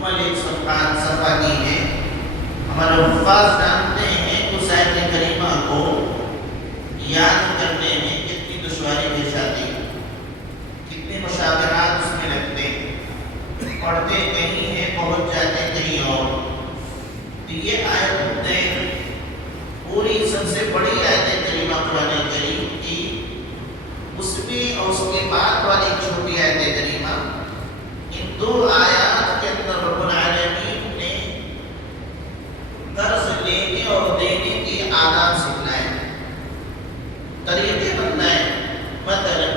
مکمل ایک صفحہ کی ہے. ہمارے حفاظ جانتے ہیں اس آیت کریمہ کو یاد کرنے میں کتنی دشواری پیش آتی ہے، کتنے مشابہات اس میں لگتے ہیں، پڑھتے کہیں ہیں پہنچ جاتے کہیں اور. تو یہ آیت پوری سب سے بڑی آیت کریمہ قرآن کریم کی، اس میں اور اس کے بعد والی چھوٹی آیت کریمہ، ان دو آیات کے اندر رب العالمین نے قرض لینے اور دینے کی آداب سکھلائے، طریقے بتلائے. مثلا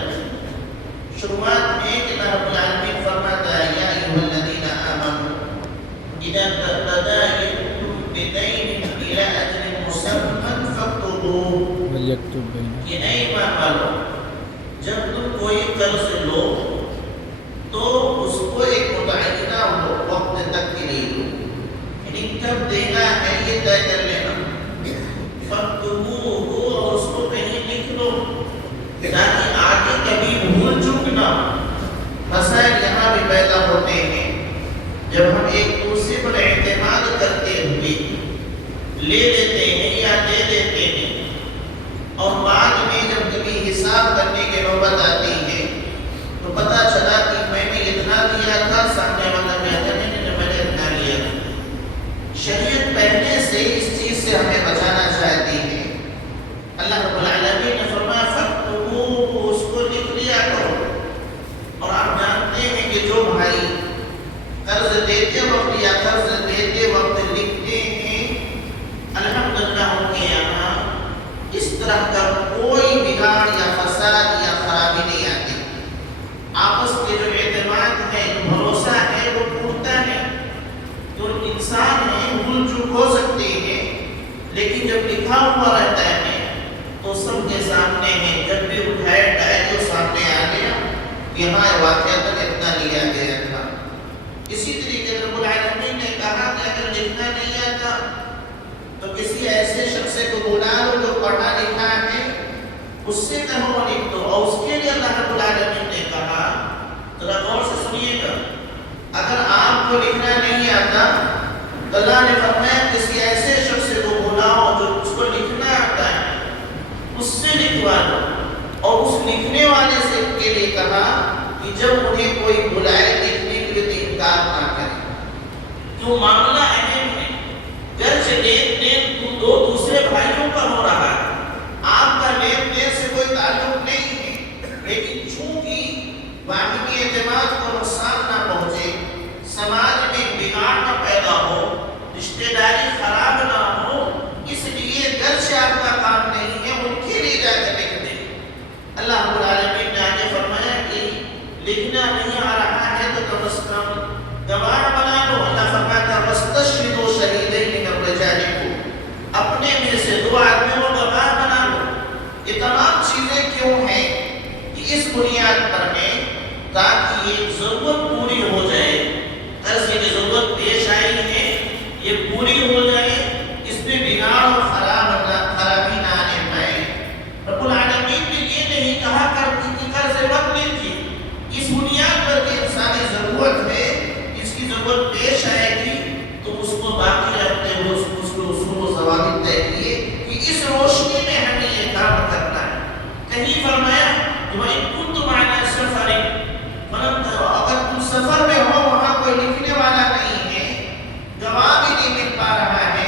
شروعات میں کہ رب العالمین فرماتا ہے یا ایھا الذین آمنوا اذا تداینتم بدین الی اجل مسمى فاکتبوہ، کہ اے ایمان والو جب تم کوئی قرض لو تو اس کو ایک متعینہ وقت تک کے لیے لو، یعنی کب دینا ہے یہ طے کر لینا. فاکتبوہ، اور اس کو کہیں لکھ لو تاکہ آگے کبھی بھول چوک نہ ہو. مسائل یہاں بھی پیدا ہوتے ہیں جب ہم ایک دوسرے پر اعتماد کرتے ہوئے لے لیتے ہیں یا دے دیتے ہیں، اور بعد میں جب کبھی حساب کرنے کی نوبت آتی ہے تو پتہ چلا کہ میں نے اتنا دیا تھا، سامنے والا کہتا نہیں میں نے اتنا لیا تھا. شریعت پہلے سے اس چیز سے ہمیں بچانا چاہتی ہے. اللہ رب العالمین نے فرمایا فاکتبوہ، اس کو لکھ لیا کرو. اور آپ جانتے ہیں کہ جو بھائی قرض دیتے وقت یا قرض دیتے وقت لکھتے ہیں، الحمدللہ ان کے یہاں اس طرح کا کوئی بگاڑ یا فساد یا خرابی نہیں آتی. آپس کے جو اعتماد ہے، بھروسہ ہے، وہ ٹوٹتا ہے. تو انسان ہے بھول چوک ہو سکتی ہے، لیکن جب لکھا ہوا رہتا ہے تو سب کے سامنے ہے. جب بھی اٹھائے ڈائریو سامنے آ گیا یہاں واقعہ تک اتنا لیا گیا تھا. اسی طریقے رب العالمین نے کہا کہ اگر لکھنا نہیں آتا تو کسی ایسے شخص کو بلا لو جو پڑھا لکھا ہے، اس سے کہو لکھ دو. اور اس کے لیے اللہ رب العالمین نے کہا، ذرا غور سے سنیے گا، اگر آپ کو لکھنا نہیں آتا تو اللہ نے فرمایا کسی ایسے شخص کو بلاؤ جو اس کو لکھنا آتا ہے، اس سے لکھوا دو. اور اس لکھنے والے سے کے لیے کہا کہ جب انہیں کوئی بلائے لکھنے کے لیے تو انکار نہ کرے. کیوں؟ معاملہ اہم ہے. گرچہ لین دین دو دوسرے بھائیوں کا ہو رہا ہے، آپ کا لین دین سے کوئی تعلق نہیں ہے، لیکن چونکہ باہمی اعتماد کو نقصان نہ پہنچے، سماج میں بگاڑ نہ پیدا ہو، رشتہ داری خراب نہ ہو، اس لیے گرچہ آپ کا کام نہیں ہے ان کے لیے جا کر لکھ دیں. اللہ رب العالمین نے آگے فرمایا کہ لکھنا نہیں آ رہا ہے تو کم از کم گواہ بنا لو. اللہ فرماتا ہے واستشہدوا شہیدین من رجالکم، اپنے میں سے دو آدمیوں کو گواہ بنا لو. یہ تمام چیزیں کیوں ہیں؟ کہ اس بنیاد پر ہے تاکہ یہ ضرورت پوری ہو جائے. قرض کی ضرورت پیش آئی ہے یہ پوری ہو جائے، اس میں بگاڑ اور خرابی نہ آنے پائے. رب العالمین نے یہ نہیں کہا کہ قرض مت لیجیے، اس بنیاد پر کہ انسانی ضرورت ہے، اس کی ضرورت پیش آئے گی تو اس کو باقی رکھتے ہوئے اس کو اصول و ضوابط طے کیے کہ اس روشنی میں ہمیں یہ کام کرنا ہے. کہیں فرمایا وَإِن كُنتُمْ عَلَىٰ سَفَرٍ فَلَمْ تَرَوْا، اگر تم سفر میں ہو وہاں کوئی لکھنے والا نہیں ہے، گواہ بھی نہیں مل پا رہا ہے،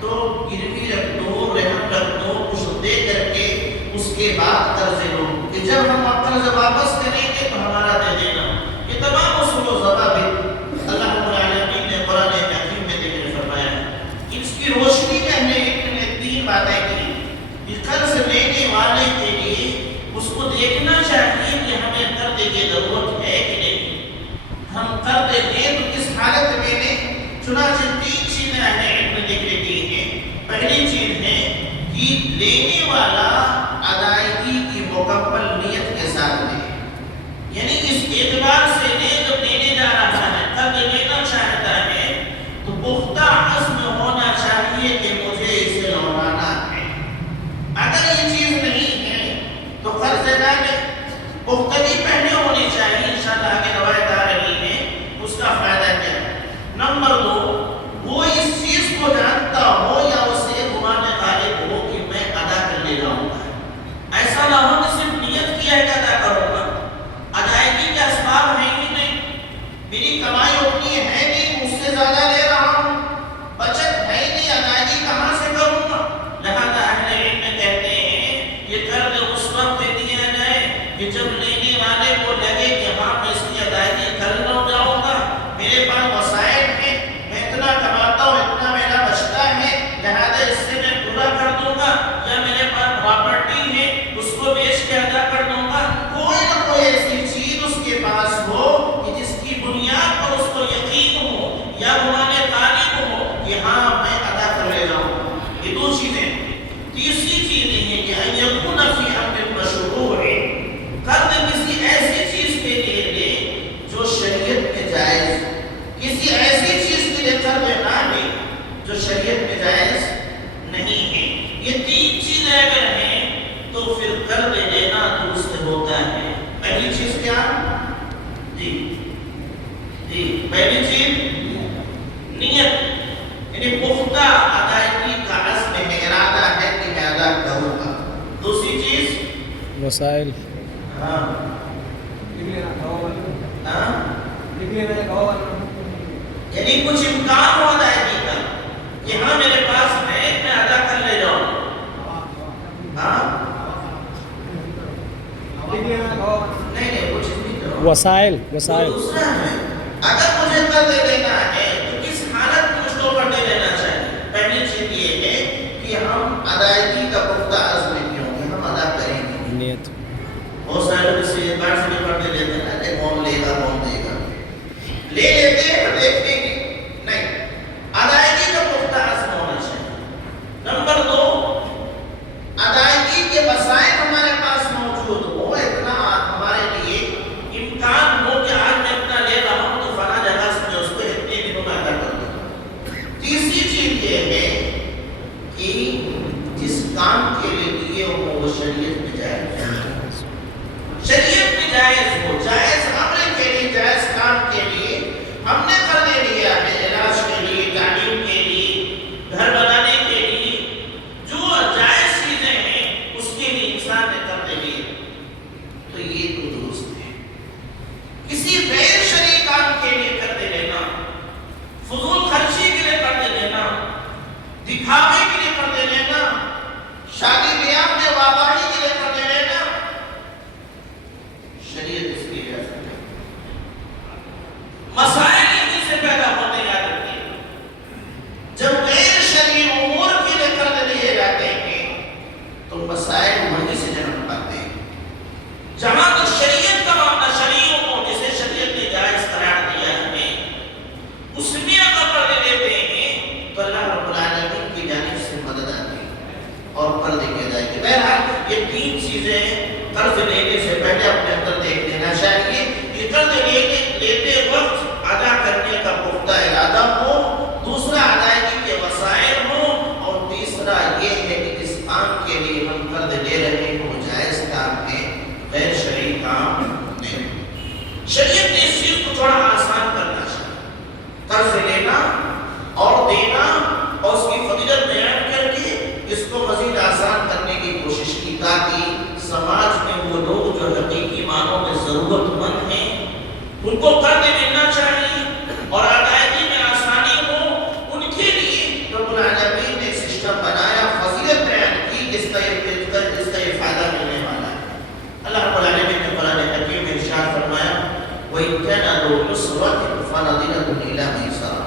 تو گروی رکھ دو، رحم رکھ دو، کچھ دے کر کے اس کے بعد قرض لو کہ جب ہم قرض واپس کریں گے تو ہمارا دے دینا. یہ تمام اصول و ضوابط اللہ رب العالمین نے قرآن حکیم میں ذکر فرمایا ہے. اس کی روشنی میں ہم نے تین باتیں کی کہ قرض لینے والے کے لیے اس کو دیکھنا چاہیے کہ ہمیں قرض کی ضرورت ہے کہ نہیں. ہم قرض لیں تو کس حالت میں لیں؟ چنانچہ تین چیزیں ہم نے علم ذکر کی ہیں. پہلی چیز ہے کہ لینے والا ادائیگی کی مکمل نیت کے ساتھ لے، یعنی اس اعتبار سے لے جو دینے جا رہا ہے، قرض لینا چاہتا ہے تو پختہ عزم ہونا چاہیے کہ مجھے اسے لوٹانا ہے. اگر یہ چیز نہیں ہے تو قرض نہ لے. پختگی پہلے ہونی چاہیے. انشاءاللہ آگے روایت آ رہی ہے اس کا فائدہ کیا ہے. میری کمائی اتنی ہے نہیں، مجھ سے زیادہ لے رہا ہوں، بچت ہے نہیں، ادائیگی کہاں سے کروں گا؟ لہذا اہل علم کہتے ہیں یہ قرض اس وقت دیا جائے کہ جب لینے والے کو لگے کہ ہاں میں اس کی ادائیگی کر جاؤں گا، میرے پاس وسائل ہیں، میں اتنا کماتا ہوں، اتنا میرا بچتا ہے، لہذا اس سے میں پورا کر دوں گا، یا میرے پاس پراپرٹی ہے اس کو بیچ کے ادا کر دوں گا، کوئی نہ کوئی ایسی چیز اس کے پاس ہو کہ جس کی بنیاد پر اس کو یقین ہو یا گمانے غالب ہو کہ ہاں میں ادا کر لے جاؤں. یہ دو چیزیں. تیسری چیز یہ ہے کہ ان یکون فی امر مشروع، قرض کسی ایسی چیز کے لیے لے جو شریعت میں جائز، کسی ایسی چیز کے لیے قرض نہ لے جو شریعت میں جائز نہیں ہے. یہ تین چیزیں اگر ہیں تو پھر قرض لینا درست ہوتا ہے. پہلی چیز کیا؟ جی پہلی چیز نیت، یعنی پختہ ادائیگی کا عزم ہے، ارادہ ہے کہ میں ادا کروں گا. دوسری چیز وسائل. یعنی کچھ امکان ہو ادائیگی کا کہ ہاں میرے پاس ہے، میں ادا کر لے جاؤں. نہیں کچھ نہیں. وسائل. دوسرا ہے اگر مجھے قرض لینا ہے تو کس حالت میں مجھ کو قرض لینا چاہیے. پہلی چیز یہ ہے کہ ہم ادائیگی کا پختہ عزم کیوں کہ ہم ادا کریں گے. نیت. بہت سارے لوگ سے قرض بھی قرض لیتے ہیں، کون لے گا کون دے گا، لے لیتے ہیں اور دیکھتے ہیں نہیں. ادائیگی کا پختہ عزم ہونا چاہیے. نمبر دو، ادائیگی کے وسائل ہمارے پاس موجود ہو، اتنا ہمارے لیے امکان ہو کہ آج میں اتنا لے رہا ہوں تو فلاں جگہ سے میں اس کو اتنے دنوں میں ادا کر دوں. تیسری چیز یہ ہے کہ جس کام کے لیے ہو وہ شریعت میں جائز ہو، شریعت میں جائز ہو، جائز امر کے لیے، جائز کام کے لیے ہم نے قرض لیا ہے، علاج کے لیے، تعلیم کے لیے، گھر بنانے کے لیے، جو جائز چیزیں ہیں اس کے لیے انسان نے قرض لیے تو یہ تو درست ہے. کسی غیر شرعی کام کے لیے قرض لینا، فضول خرچی کے لیے قرض لینا، دکھاوے کے لیے قرض لینا، شادی بیاہ میں واہواہی کے لیے قرض لینا، شریعت اس کی اجازت ہے. مسائل یہیں سے پیدا ہوتے یاد رکھیے. جب غیر شرعی امور کے لیے قرض لیے جاتے ہیں تو مسائل وہیں سے جنم پاتے ہیں. جہاں تو شریعت کا معاملہ، شرعی امور جسے شریعت نے جائز قرار دیا ہے، اس میں اگر قرض لیتے ہیں تو اللہ رب العالمین کی جانب سے مدد آتی ہے اور قرض کی ادائیگی. بہرحال یہ تین چیزیں قرض لینے سے پہلے اپنے اندر دیکھ لینا چاہیے کہ قرض لیتے وقت ادا کرنے کا پختہ ارادہ ہو، دوسرا ادائیگی کے وسائل ہوں، اور تیسرا یہ ہے کہ جس کام کے لیے ہم قرض لے رہے ہیں وہ جائز کام ہے، غیر شرعی کام نہیں. شریعت نے اس چیز کو تھوڑا آسان کرنا چاہیے. قرض لینا اور دینا اور اس کی فضیلت بیان کر کے اس کو مزید آسان کرنے کی کوشش کی تاکہ سماج میں وہ لوگ جو حقیقی معنوں میں ضرورت مند ہیں ان کو قرض ملنا چاہیے اور ادائیگی میں آسانی ہو. ان کے لیے رب العالمین نے ایک سسٹم بنایا، فضیلت بیان کی جس کا یہ فائدہ ملنے والا ہے. اللہ رب العالمین نے قرآن حکیم میں ارشاد فرمایا وَإِن كَانَ ذُو عُسْرَةٍ فَنَظِرَةٌ إِلَىٰ مَيْسَرَةٍ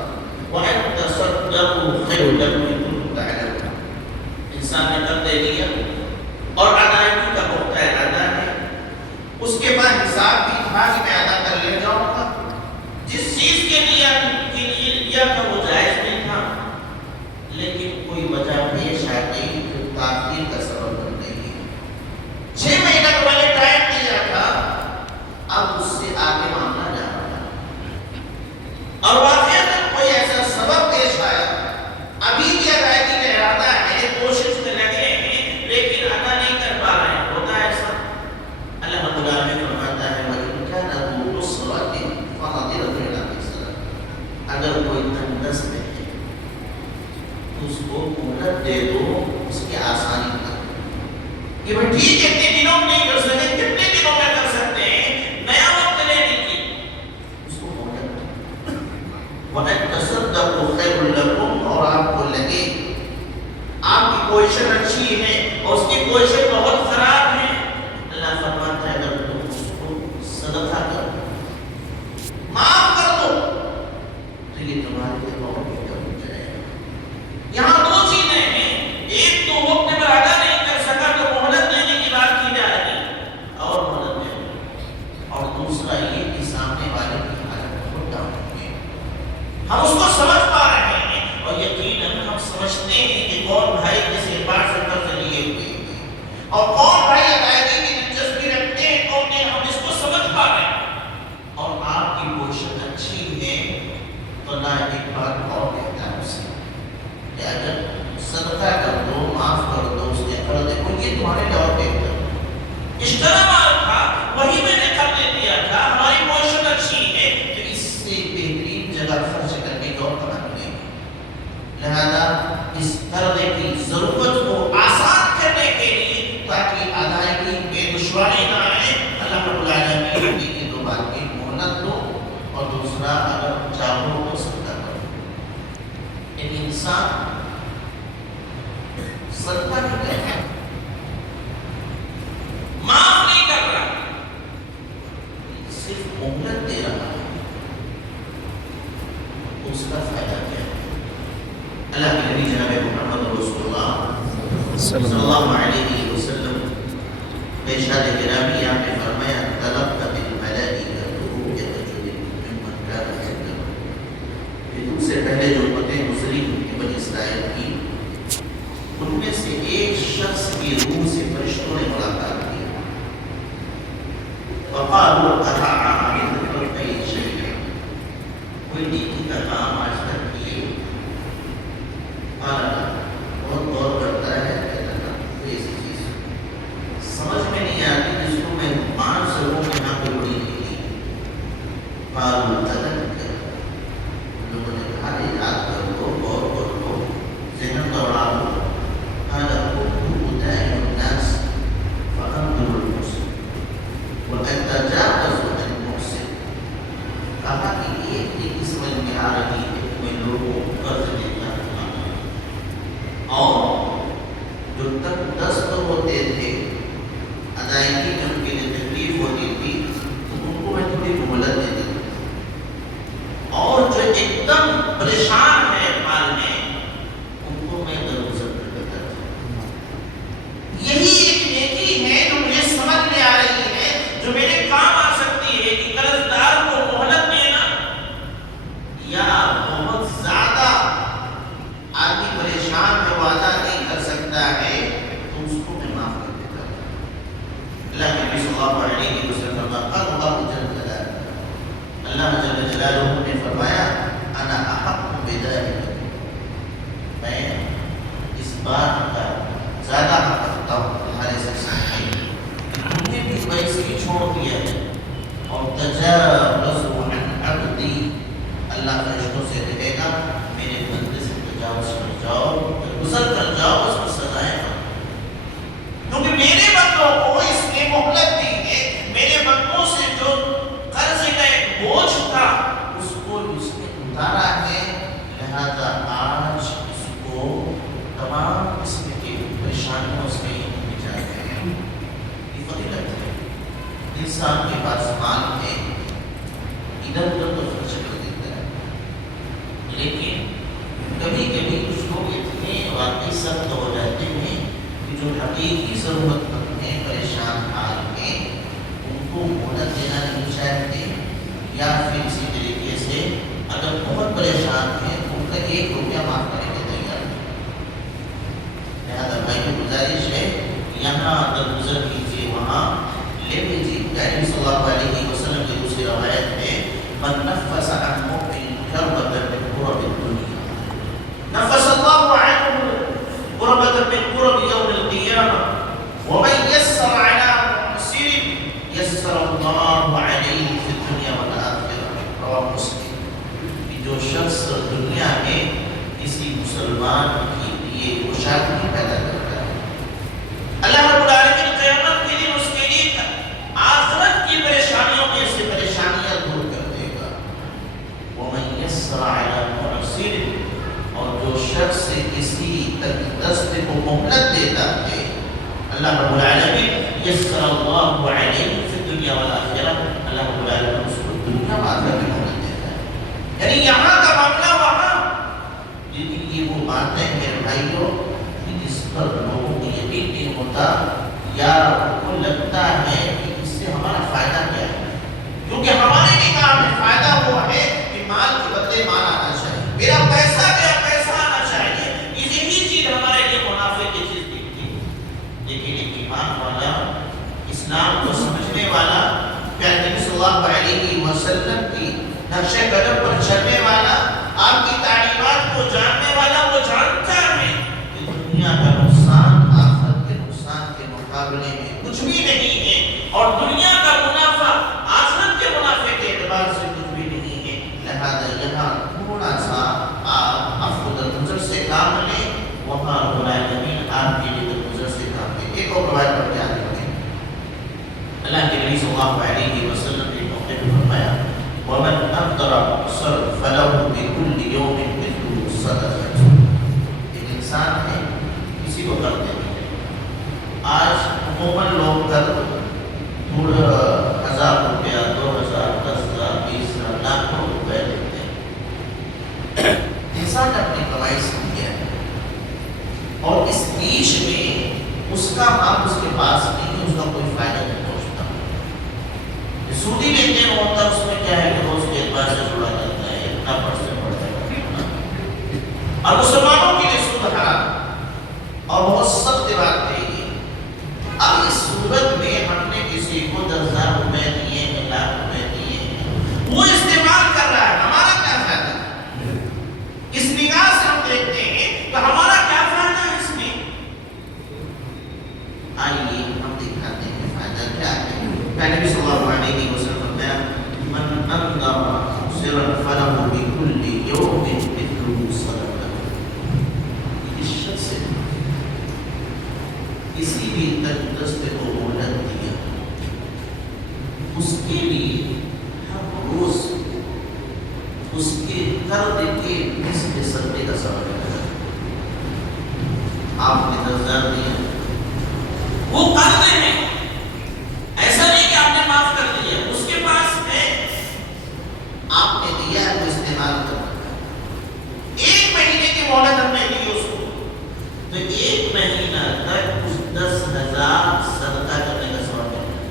وَإِن تَصَدَّقُوا خَيْرٌ لَكُمْ إِن كُنتُمْ تَعْلَمُونَ. انسان نے قرض دے لیا اور ادائیگی کا پختہ ارادہ ہے، اس کے بعد حساب بھی تھا کہ میں ادا کر لے جاؤں گا. جس چیز کے لیے لیا تھا وہ جائز نہیں تھا، لیکن کوئی وجہ پیش آ گئی جو تاخیر کا سبب بن گئی ہے. 6 مہینہ کا میں نے ٹائم دیا تھا، اب اس سے آگے معاملہ جا رہا اور واقعہ کوئی ایسا سبب پیش آیا، ابھی بھی ادائیگی کا ارادہ ہے، کوشش میں لگے ہیں لیکن ادا نہیں کر پا رہے ہیں. ہوتا ہے ایسا. اللہ رب العالمین فرماتا ہے وَإِن كَانَ ذُو عُسْرَةٍ فَنَظِرَةٌ إِلَىٰ مَيْسَرَةٍ. اگر کوئی تنگ دست میں ہے تو اس کو مہلت دے دو، اس کی آسانی کر دو کہ بھائی ٹھیک ہے اتنے دنوں میں نہیں کر سکتے، کتنے دنوں میں کر سکتے ہیں، نیا وقت لے لیجیے، اس کو مہلت وَأَن تَصَدَّقُوا خَيْرٌ لَكُمْ، اور آپ کو لگے آپ کی پوزیشن اچھی ہے اور اس کی پوزیشن بہت خراب ہے، اللہ فرماتا ہے اگر تم اس کو صدقہ کر دو، معاف کر دو، تو یہ تمہارے لیے بہت بہتر ہو جائے گا۔ یہاں دو چیزیں ہیں، ایک تو وقت پر ادا نہیں کر سکا تو مہلت دینے کی بات کی جا رہی اور مہلت دینے، اور دوسرا یہ کہ سامنے والے کی حالت بہت ڈاؤن ہے، ہم اس کو سمجھ پا رہے ہیں اور یقیناً ہم سمجھتے ہیں کہ کون بھائی کس اعتبار سے قرض لیے ہوئے ہیں اور کون بھائی ادائیگی کی دلچسپی رکھتے ہیں، کون نہیں، ہم اس کو سمجھ پا رہے ہیں۔ اور آپ کی پوزیشن اچھی ہے تو اللہ ایک بات اور کہتا ہے اسے کہ اگر صدقہ کر دو، معاف کر دو، اس کے قرض دیکھو، یہ تمہارے لیے اور بہتر ہے۔ اشترا مال تھا وہی میں نے قرض دے دیا تھا، ہماری پوزیشن اچھی ہے تو اس سے بہترین جگہ خرچ کرنے کی اور بنا ملے گی، لہذا اس قرض کی ضرورت کو آسان کرنے کے لیے تاکہ ادائیگی میں دشواری نہ آئے، اللہ رب العالمین نے یہ دو باتیں مہلت دو اور دوسرا اگر چاہو تو صدقہ کرو۔ ایک انسان صدقہ نہیں کر رہا، معاف نہیں کر رہا، صرف مہلت دے رہا ہے، اس کا فائدہ کیا ہے؟ اللہ کے نبی جناب محمد رسول اللہ صلی اللہ علیہ وسلم ارشاد گرامی آپ نے فرمایا طلب بالملائکۃ رؤیۃ ممن کان عنده، کہ تم سے پہلے جو امتیں گزری ہیں بنی اسرائیل کی، ان میں سے ایک شخص کی روح سے فرشتوں نے ملاقات کی، وقالوا أتعمل أي شيء، کوئی نیکی کا کام آج تک کیے؟ بہت غور کرتا ہے، کہتا ہے کوئی ایسی چیز سمجھ میں نہیں آتی جس کو میں مان سکوں کہ ہاں کوئی بڑی نیکی، قالوا تذکر، لوگوں نے کہا یاد کر لو، غور کر لو، ذہن دوڑا لو، قال كنت أداعي الناس فأنظر المحسن وأتجاوز عن المحسن، کہا کہ ایک نیکی سمجھ میں آ رہی ہے کہ میں لوگوں کو قرض دیتا تھا اور جو تک دست ہوتے تھے ادائیگی میں ان کے لیے تکلیف ہوتی تھی تو ان کو میں تھوڑی مہلت دیتا تھا، اور جو ایک دم پریشان ہے مال میں ان کو میں درگزر کر دیتا تھا۔ یہی ایک نیکی ہے جو مجھے سمجھ میں آ رہی ہے، جو میرے کام آ سکتی ہے کہ قرض دار کو مہلت دینا، یا بہت زیادہ آدمی پریشان ہے وعدہ نہیں کر سکتا ہے تو اس کو میں معاف کر دیتا ہوں۔ اللہ کے نبی صلی اللہ علیہ وسلم فرمایا اللہ جل جلالہ نے فرمایا انا احق بذلک، میں اس بات کا زیادہ حق رکھتا ہوں تمہارے سے سامنے، تم نے بھی ویسے ہی چھوڑ دیا ہے، اور تجاوز عن عبدی، اللہ فرشتوں سے کہے گا میرے بندے سے تجاوز کر جاؤ، گزر کر جاؤ، اس کو سزائیں دو، کیونکہ میرے بندوں کو اس نے مہلت دی ہے، میرے بندوں سے جو قرض کا ایک بوجھ تھا اس کو اس نے اتارا ہے، لہذا آج اس کو تمام قسم کی پریشانیوں سے نجات ہے۔ یہ فضیلت ہے، انسان کے پاس مال ہے ادھر ادھر تو خرچ کر دیتا ہے، لیکن کبھی کبھی کچھ لوگ اتنے واقعی سخت ہو جاتے ہیں کہ جو حقیقی ضرورت مند ہیں، پریشان حال ہیں، ان کو مہلت دینا نہیں چاہتے، یا پھر اسی طریقے سے اگر بہت پریشان ہیں تو ان کا 1 روپیہ معاف کرنے کے تیار ہیں۔ لہٰذا بھائی کی گزارش ہے یہاں درگزر کیجیے، وہاں لے لیجیے۔ نبی صلی اللہ علیہ وسلم کی دوسری روایت ہے من نفس عن مؤمن كربة من كرب الدنيا نفس الله عنه كربة من كرب يوم القيامة ومن يسر على معسر يسر الله عليه في الدنيا والآخرة، رواه مسلم۔ جو شخص دنیا میں کسی مسلمان کے لیے مشاغلی پیدا کرتا ہے، اللہ رب العالمین قیامت کے دن اس کے لیے آخرت کی پریشانیوں میں سے پریشانیاں دور کر دے گا۔ وَمَن يَسَّرَ مہلت دیتا ہے اللہ رب العالمین یسر اللہ علیہ فی الدنیا والآخرہ، اللہ رب العالمین اس کو دنیا و آخرت میں مہلت دیتا ہے، یعنی یہاں کا معاملہ وہاں، یہ وہ باتیں میرے بھائیوں جس پر لوگوں کو یقین نہیں ہوتا یا کو لگتا ہے کہ اس سے ہمارا فائدہ کیا ہے، کیونکہ ہمارے نکاح میں فائدہ وہ ہے کہ مال کے بدلے مال آنا چاہیے، میرا پیسہ گیا پیسہ آنا چاہیے، یہی چیز ہمارے لیے منافع کی چیز دکھتی ہے، لیکن ایک ایمان والا، اسلام کو سمجھنے والا، پیارے نبی صلی اللہ علیہ وسلم کی نقش قدم پر چلنے والا، آپ کی تعلیمات کو جاننے والا، وہ جانتا ہے کہ دنیا کا نقصان آخرت کے نقصان کے مقابلے میں کچھ بھی نہیں ہے، اور دنیا کا منافع آخرت کے منافع کے اعتبار سے کچھ بھی نہیں ہے، لہذا یہاں تھوڑا سا آپ عفو درگزر سے کام لیں، وہاں رب العالمین آپ کے لیے درگزر سے کام لیں۔ ایک اور روایت پر دھیان رکھیں، اللہ کے نبی صلی اللہ علیہ وسلم نے موقع پر فرمایا وَمَنْ أَفْطَرَ مُؤْسِرًا فَلَهُ بِكُلِّ يَوْمٍ مِثْلُ صَدَقَةٍ۔ ایک انسان ہے، کسی کو قرض دیتے ہیں، آج عموماً لوگ قرض 1000 روپیہ، 2000، 10,000، 20,000، لاکھوں روپے دیتے ہیں، انسان نے اپنی کمائی سے کیا ہے، اور اس بیچ میں اس کا مال اس کے پاس نہیں ہے، اس کا کوئی فائدہ نہیں پہنچتا، سودی لین دین ہوتا ہے، اس میں کیا ہے کہ روز کے اعتبار سے جوڑا جاتا ہے، اتنا پرسنٹ بڑھ جائے گا، اور مسلمانوں کے لیے سود حرام اور بہت سخت بات ہے یہ۔ اب اس صورت میں ہم نے کسی کو 10,000 روپے دیے ہیں، لاکھ روپے دیے ہیں، وہ استعمال کر رہا ہے، ہمارا کیا فائدہ؟ اس نگاہ سے ہم دیکھتے ہیں کہ ہمارا کیا فائدہ ہے اس میں؟ آئیے ہم دکھاتے ہیں فائدہ کیا ہے۔ نبی صلی اللہ علیہ وسلم نے من انذر مؤسرا فله بكل يوم مثل صدقہ، اس شخص سے کسی بھی تندرست کو مہلت دیا، اس کے لیے ہر روز اس کے قرض کے مثل صدقے کا ثواب ملتا ہے۔ آپ نے 10,000 دیا، وہ قرض ہے، ایسا نہیں کہ آپ نے معاف کر دیا، اس کے پاس ہے، آپ نے دیا ہے، وہ استعمال کرنا ہے، 1 مہینے کی مہلت ہم نے دی اس کو، تو 1 مہینہ تک اس 10,000 صدقہ کرنے کا ثواب ملتا ہے۔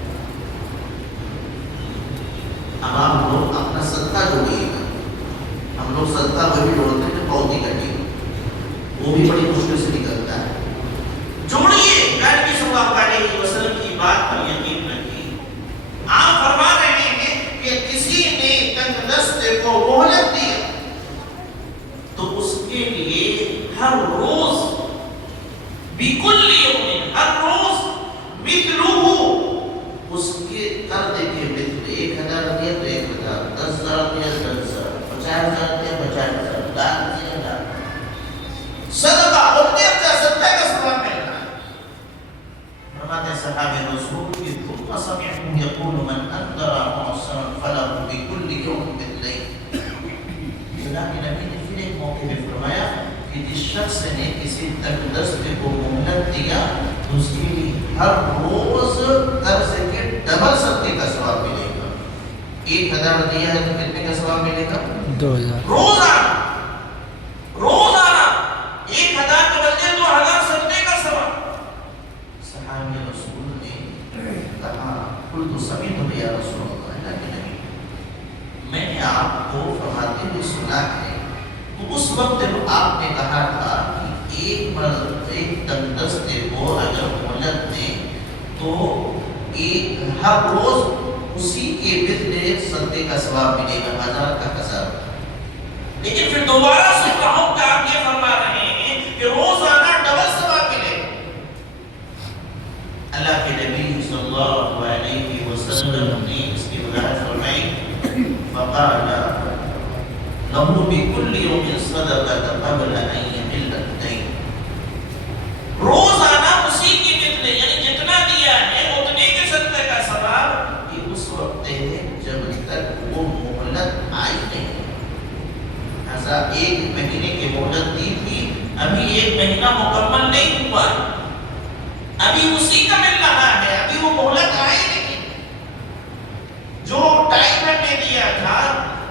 اب آپ لوگ اپنا صدقہ جوڑیے گا، ہم لوگ صدقہ وہی جوڑتے ہیں جو پوتی کٹی، وہ بھی بڑی مشکل سے نکلتا ہے، جوڑیے۔ نبی صلی اللہ علیہ وسلم کی بات پر یقین رکھیے، آپ فرما رہے ہیں کہ کسی نے تنگ دست کو مہلت دیا تو اس کے لیے ہر روز بِكُلِّ يَوْمٍ، ہر روز مثلہ، اس کے قرض کے مثل، 1,000 دیا تو 1,000، 10,000 دیا 10,000، 50,000 دیا 50,000، لاکھ دیا لاکھ، صدقہ اور کیا صدقہ کا ثواب مل رہا ہے۔ فرماتے صحابہ رسول کہ ثم سمعتم يقول من انذر مؤسرا فله بكل يوم مثلين، اللہ کے نبی نے پھر ایک موقع پہ فرمایا کہ جس شخص نے کسی تنگ دست کو مہلت دیا تو اس کے لیے ہر روز قرض کے ڈبل صدقے کا ثواب ملے گا۔ 1,000 دیا ہے تو کتنے کا ثواب ملے گا؟ 2,000۔ روزانہ 1,000 کے بدلے 2,000 صدقے کا ثواب۔ صحابہ رسول نے کہا قلت سمعت یا رسول اللہ، اللہ کے نبی میں نے آپ کو فرماتے ہوئے سنا ہے، تو اس وقت آپ نے کہا تھا کہ ایک مرد ایک تندرست کو اگر مہلت دیں تو ہر روز اسی کے بدلے صدقے کا ثواب ملے گا، 1,000 کا 1,000۔ لیکن پھر دوبارہ سے کہوں کہ آپ یہ فرما رہے ہیں کہ روزانہ ڈبل ثواب ملے گا۔ اللہ کے نبی صلی اللہ علیہ وسلم نے اس کی وضاحت فرمائی، فقال له بكل يوم صدقة قبل أن يحل الدين، روزانہ اسی کی مثل، یعنی جتنا دیا ہے اتنے کے صدقے کا ثواب، یہ اس وقت ہے جب تک وہ مہلت آئی نہیں، ایسا 1 مہینے کی مہلت دی تھی، ابھی 1 مہینہ مکمل نہیں ہوا ہے، ابھی اسی کا مل رہا ہے، ابھی وہ مہلت آئی نہیں، جو ٹائم ہم نے دیا تھا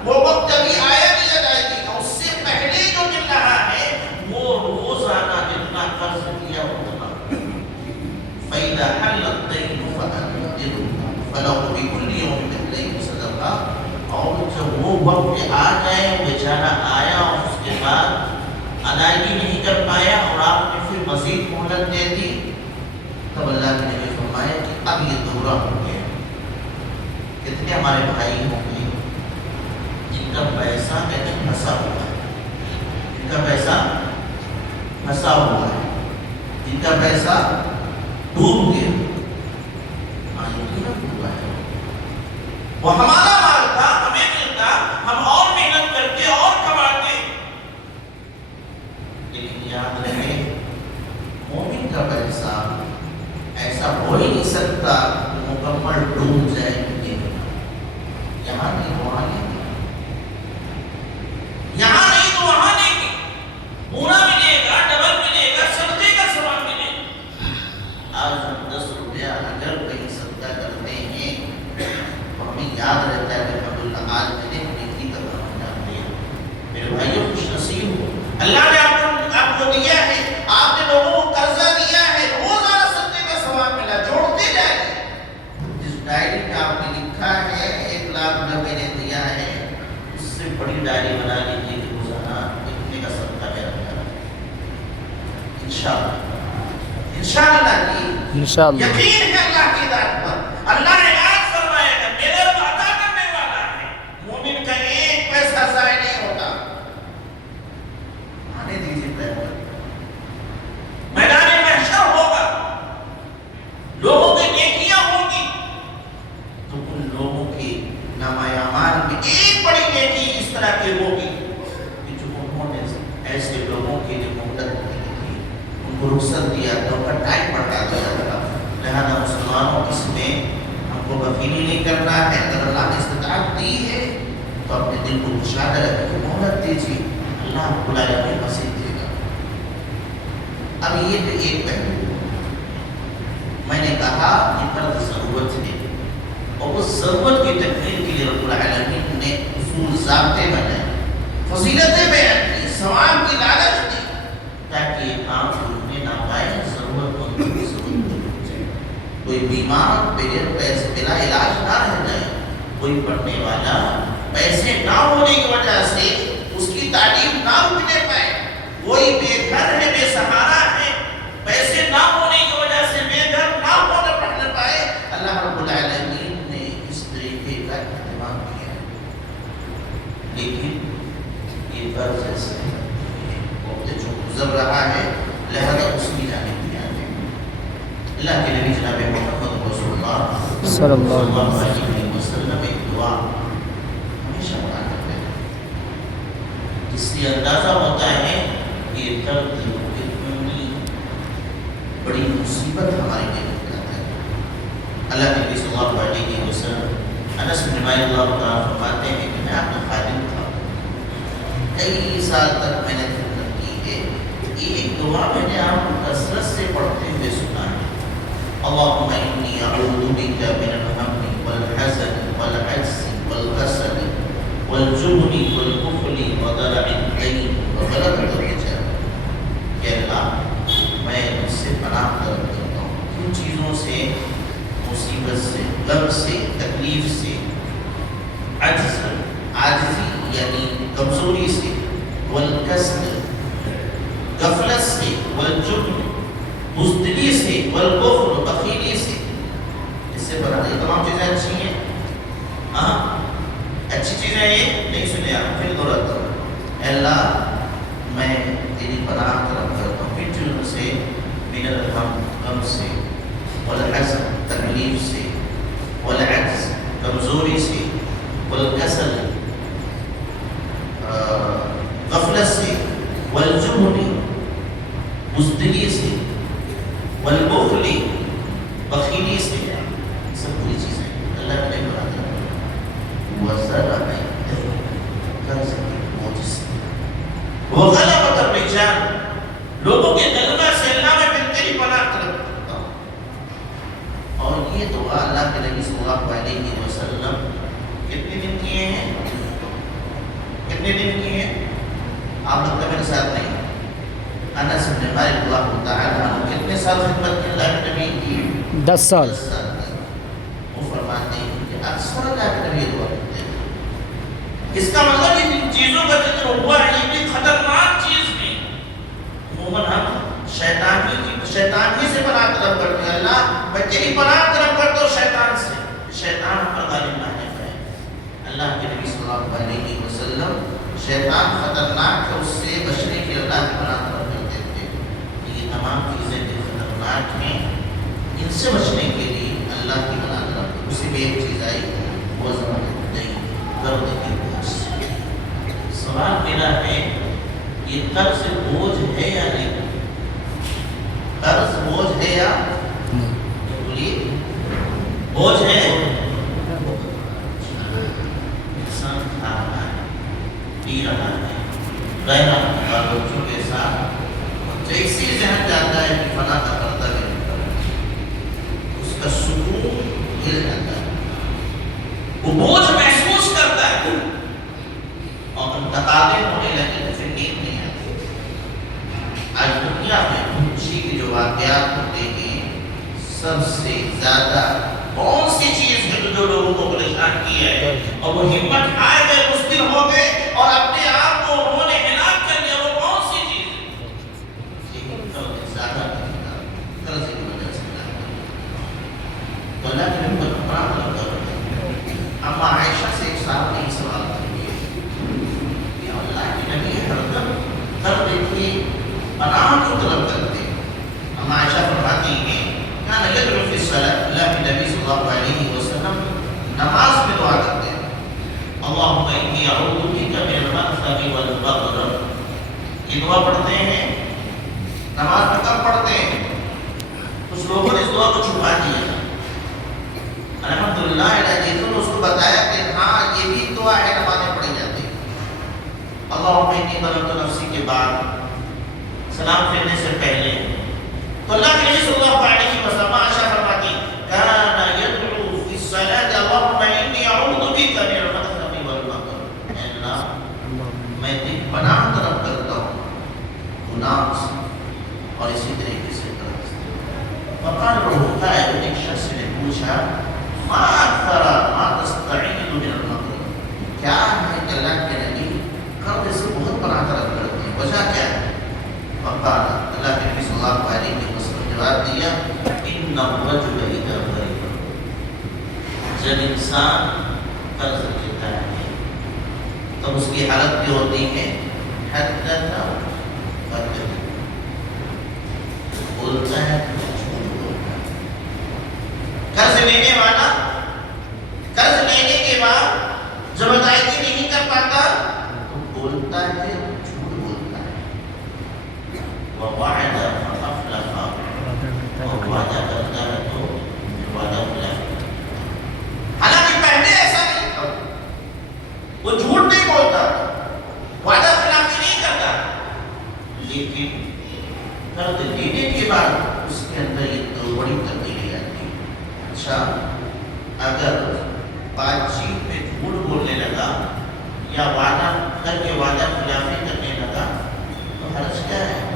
وہ وقت ابھی آیا نہیں ادائیگی کا، اس سے پہلے جو مل رہا ہے وہ روزانہ جتنا قرض کیا ہوگا فَإِذَا حَلَّ الدَّيْنُ فَأَنذِرُوا فَلَهُ بِكُلِّ يَوْمٍ مِثْلَيْهِ صَدَقَةٌ، اور جب وہ وقت آ جائے بیچارہ آیا اور اس کے بعد ادائیگی نہیں کر پایا اور آپ نے پھر مزید مہلت دے دی، تب اللہ نے یہ فرمایا کہ اب یہ دورہ ہو گیا۔ کتنے ہمارے بھائی ہوں گے جن کا پیسہ کہتے ہیں پھنسا ہوا ہے، جن کا پیسہ پھنسا ہوا ہے، جن کا پیسہ ڈوب گیا، ہوا ہے، وہ ہمارا مال تھا، ہمیں ملتا، ہم اور محنت کرتے اور کماتے، لیکن یاد رہے مومن کا پیسہ ایسا ہو ہی نہیں سکتا کہ مکمل ڈوب جائے، یہاں نہیں تو وہاں نہیں، یہاں نہیں تو وہاں نہیں، پورا ملے گا، ڈبل ملے گا، صدقے کا ثواب ملے گا۔ آج ہم 10 روپیہ اگر کہیں صدقہ کرتے ہیں تو ہمیں یاد رہتا ہے کہ الحمدللہ آج میں نے نیکی کا کام کر دیا۔ میرے بھائیوں خوش نصیب ہو، اللہ نے آپ کو دیا ہے، آپ نے لوگوں کو قرضہ دیا ہے، روزانہ صدقے کا ثواب ملا، جوڑتے جائیں۔ جس ڈائری میں آپ نے لکھا ہے 1 لاکھ روپے میں نے دیا ہے، اس سے بڑی ڈائری بنا لیجیے کہ روزانہ اتنے کا صدقہ میرا ملا، انشاءاللہ کی یقین ہے اللہ کی ذات پر، اللہ نے آج فرمایا کہ میرا رب عطا کرنے والا ہے، مومن کا 1 پیسہ ضائع نہیں ہوتا۔ آنے دیجیے پیغمبر، میدان محشر ہوگا، لوگوں کی نیکیاں ہوگی، تو ان لوگوں کی نامہ اعمال میں ایک بڑی نیکی اس طرح کی ہوگی کہ جو انہوں نے ایسے لوگوں کے لیے مہلت نہیں دی، ان کو رخصت دیا تھا، ان کا ٹائم بڑھا دیا تھا۔ لہذا مسلمانوں اس میں ہم کو بخیلی نہیں کرنا ہے، اگر اللہ نے استطاعت دی ہے تو اپنے دل کو مشاہدہ رکھ کے مہلت دیجیے، اللہ کو لائق مسیح دے گا۔ اب یہ تو ایک پہلو، میں نے کہا کہ فرض ضرورت ہے، اور اس ضرورت کی تکمیل کے لیے رب العالمین نے اصول ضابطے بنائے، فضیلتیں بیان کی، ثواب کی لالچ دی، تاکہ یہ کام چھوٹنے نہ پائے، ضرورت مندوں کی ضرورت ہو جائے، کوئی بیمار بغیر پیسے بلا علاج نہ رہ جائے، کوئی پڑھنے والا پیسے نہ ہونے کی وجہ سے اس کی تعلیم نہ رکنے پائے، کوئی بے گھر ہے، بے سہارا ہے، پیسے نہ ہونے کی وجہ سے بے گھر نہ ہونے پڑھنے پائے، اللہ رب العالمین نے اس طریقے کا اہتمام کیا۔ لیکن یہ فرض ایسے وقت جو گزر رہا ہے، لہذا اس کی جانب دھیان دیں۔ اللہ کے نبی جناب محمد رسول اللہ صلی اللہ علیہ وسلم ایک دعا ہمیشہ پڑھا کرتے ہیں، جس سے اندازہ ہوتا ہے کہ درد کتنی بڑی مصیبت ہمارے لیے ہے۔ اللہ کے نبی صلی اللہ علیہ وسلم انس بن مالک اللہ تعالیٰ فرماتے ہیں کہ میں آپ کا خادم تھا، کئی سال تک میں نے خدمت کی ہے، ایک دعا میں نے آپ کو کثرت سے پڑھتے ہوئے سنا ہے، اللہم انی اعوذ بک من الہم والحزن والعجز والکسل والجبن والبخل وضلع الدین وغلبۃ الرجال۔ کہ اللہ میں اس سے پناہ طلب کرتا ہوں کن چیزوں سے، مصیبت سے، غم سے، تکلیف سے، عجز عاجزی یعنی کمزوری سے، والکسل غفلت سے، والجبن بزدلی سے، والبخل بخیلی سے، اس سے بنا یہ تمام چیزیں اچھی ہیں، ہاں اچھی چیزیں یہ نہیں سنے آپ، پھر دہراتا ہوں، اے اللہ میں تیری پناہ طلب کرتا ہوں ان چیزوں سے، من الغم غم سے، والحزن تکلیف سے، والعجز کمزوری سے، والکسل غفلت سے، والجبن بزدلی سے، والبخل بخیلی سے، سب بری چیزیں اللہ نے بنا دیا۔ قرض کی بوجھ سے، وغلبۃ الرجال لوگوں کے کلمہ سے اللہ میں پھر تیری پناہ طلب کرتا ہوں. اور یہ دعا اللہ کے نبی صلی اللہ علیہ وسلم کتنے دن کیے ہیں؟ کتنے دن کیے ہیں؟ آپ لوگ میرے ساتھ نہیں. انس بن مالک اللہ تعالی عنہ کتنے سال خدمت کی اللہ کے نبی کی؟ 10 سال. وہ فرماتے ہیں کہ اکثر اللہ کے نبی دعا کرتے ہیں. اس کا مطلب ان چیزوں کا ذکر ہوا ہے، یہ بھی خطرناک چیز نہیں. عموماً ہم شیطان ہی سے پناہ طلب کرتے ہیں. اللہ میں تیری پناہ طلب کرتا ہوں شیطان سے، شیطان ہم پر غالب نہ ہے. اللہ کے نبی صلی اللہ علیہ وسلم شیطان خطرناک ہے، اس سے بچنے کے اللہ کی پناہ طلب کرتے تھے. یہ تمام چیزیں جو خطرناک ہیں ان سے بچنے کے لیے اللہ کی پناہ طلب کرتے. اسی میں ایک چیز آئی وہ زمانہ نہیں قرض کی بوجھ. سوال میرا ہے یہ قرض بوجھ ہے یا نہیں؟ قرض بوجھ ہے یا بولیے بوجھ ہے؟ انسان کھا رہا ہے، پی رہا ہے، رہ رہا ہے بچوں کے ساتھ، جیسے ہی ذہن جاتا ہے کہ فلاں کا قرضہ ہے اس کا سکون ہل جاتا ہے، وہ بوجھ محسوس کرتا ہے اور تقاضے ہونے لگے تو پھر نیند نہیں آتی. آج دنیا میں خوشی کے جو واقعات ہوتے ہیں سب سے زیادہ کون سی چیز ہے جو لوگوں کو پریشان کیا ہے اور وہ ہمت ہار گئے، مشکل ہو گئے اور اپنے آپ کو انہوں نے ہلاک کر لیا، وہ کون سی چیز ہے؟ زیادہ قرض کی وجہ سے. تو اللہ کے نبی کو پناہ طلب کرتے ہیں. اما عائشہ سے ایک صاحب نے سوال کیا کہ اللہ کے نبی ہر دم قرض کی پناہ کو طلب کرتے ہیں. اما عائشہ فرماتی ہیں کان یدعو فی الصلاۃ، اللہ کے نبی صلی اللہ علیہ وسلم نماز میں دعا کرتے ہیں اللہم انی اعوذ بک من المأثم والمغرم. یہ دعا پڑھتے ہیں نماز میں. کب پڑھتے ہیں؟ کچھ لوگوں نے اس دعا کو چھپا دیا. الحمدللہ العزیز نے اس کو بتایا کہ ہاں یہ بھی دعا ہے، نمازیں پڑھی جاتی ہیں. اللہم انی ظلمت نفسی کے بعد سلام پھیرنے سے پہلے. تو اللہ کے نبی صلی اللہ علیہ وسلم عائشہ فرماتی کان یدعو فی الصلاۃ اللہم انی اعوذ بک من المأثم والمغرم. اے اللہ میں تیری پناہ طلب کرتا ہوں گناہ سے اور اسی طریقے سے قرض سے. فقال له قائل، ایک شخص نے پوچھا ما اکثر ما تستعین من المغرم، کیا ہے کہ اللہ کے نبی قرض سے بہت پناہ طلب کرتے ہیں، وجہ کیا ہے؟ فقال، اللہ کے نبی صلی اللہ علیہ وسلم جواب دیا ان الرجل اذا مرض، جب انسان قرض لیتا ہے تب اس کی حالت بھی ہوتی ہے حدث وکذب، بولتا ہے قرض لینے والا قرض لینے کے بعد جب ادائیگی نہیں کر پاتا تو بولتا ہے، جھوٹ بولتا ہے. ووعد فأخلف، اور وعدہ کرتا ہے تو وعدہ خلاف. حالانکہ پہلے ایسا نہیں تھا، وہ جھوٹ نہیں بولتا، وعدہ خلافی نہیں کرتا، لیکن قرض لینے کے بعد اس کے اندر یہ دو بڑی تبدیلی آتی ہے. اچھا اگر بات چیت میں جھوٹ بولنے لگا یا وعدہ کر کے وعدہ خلافی کرنے لگا تو حرج کیا ہے؟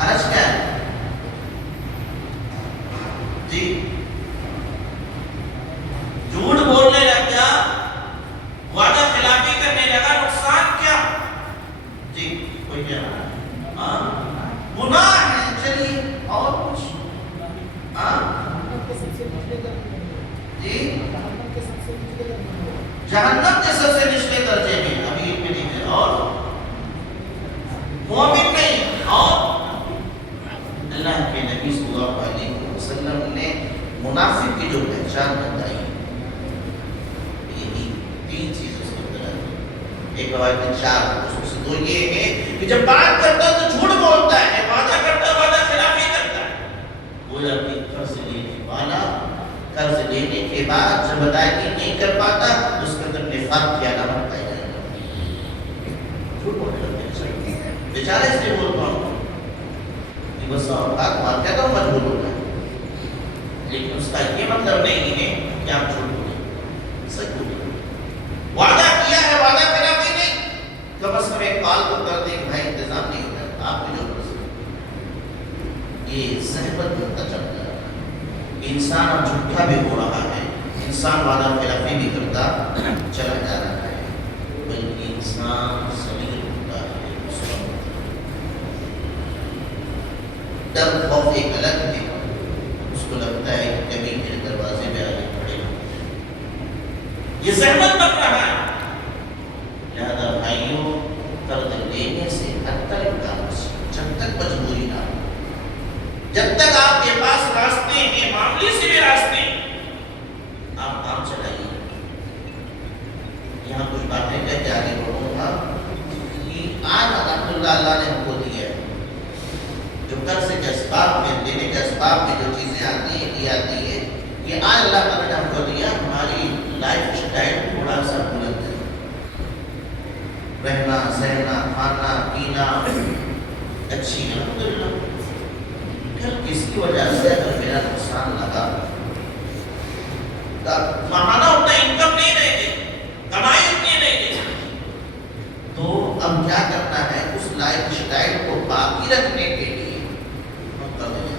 حرج کیا ہے؟ جی جھوٹ بولنے لگ گیا، وعدہ خلافی کرنے لگا، نقصان کیا؟ جی کوئی کیا رہا گناہ ہے. چلیے اور کچھ جی جہنم کے سب سے نچلے درجے میں ابھی میں نہیں ہے، اور مومن نہیں. اور اللہ کے نبی صلی اللہ علیہ وسلم نے منافق کی جو پہچان بتائی یہی تین چیزوں سے بتائی. ایک روایت میں 4 خصوص دو یہ ہے کہ جب بات کرتا ہے تو جھوٹ بولتا ہے، وعدہ کرتا ہے وعدہ خلافی کرتا ہے. گویا کہ قرض لینے والا قرض لینے کے بعد جب ادائیگی نہیں کر پاتا اس کے اندر نفاق کی علامت پائی جائے گا. جھوٹ بولنے لگتے ہیں. بیچارے سے بولتا ہوں کہ بس اوقات واقعہ تو مجبور ہوتا ہے، لیکن اس کا یہ مطلب نہیں ہے کہ آپ جھوٹ بولیں، سچ بولیں۔ وعدہ کیا ہے، وعدہ خلافی نہیں، کم از کم ایک کال کو کر دیں کہ بھائی انتظام نہیں ہوتا آپ کو جو یہ صحبت بنتا چلتا ہے۔ انسان اب جھوٹا بھی ہو رہا ہے، انسان وعدہ خلافی بھی کرتا چلا جا رہا ہے، بلکہ انسان صغیر ہوتا ہے۔ ڈر خوف ایک الگ ہے، اس کو لگتا ہے کہ کبھی میرے دروازے پہ آگے کھڑے ہوں، یہ زحمت بن رہا ہے۔ لہذا بھائیوں، قرض لینے سے حتی امکان جب تک مجبوری نہ ہو، جب تک آپ کے پاس راستے ہیں، معاملے سے بھی راستے ہیں، آپ کام چلائیے۔ یہاں کچھ باتیں کہہ کے آگے بڑھوں گا کہ آج الحمدللہ اللہ نے ہم کو دیا ہے، جو قرض کے اسباب میں، دینے کے اسباب میں جو چیزیں آتی ہیں، یہ آتی ہے، یہ آج اللہ تعالیٰ نے ہم کو دیا۔ ہماری لائف اسٹائل تھوڑا سا بلند ہے، رہنا سہنا کھانا پینا اچھی، الحمدللہ۔ پھر کس کی وجہ سے اگر میرا نقصان لگا، ماہانہ اتنا انکم نہیں رہے گی، کمائی اتنی نہیں ہے، تو اب کیا کرنا ہے؟ اس لائف اسٹائل کو باقی رکھنے کے لیے ہم کر دیں،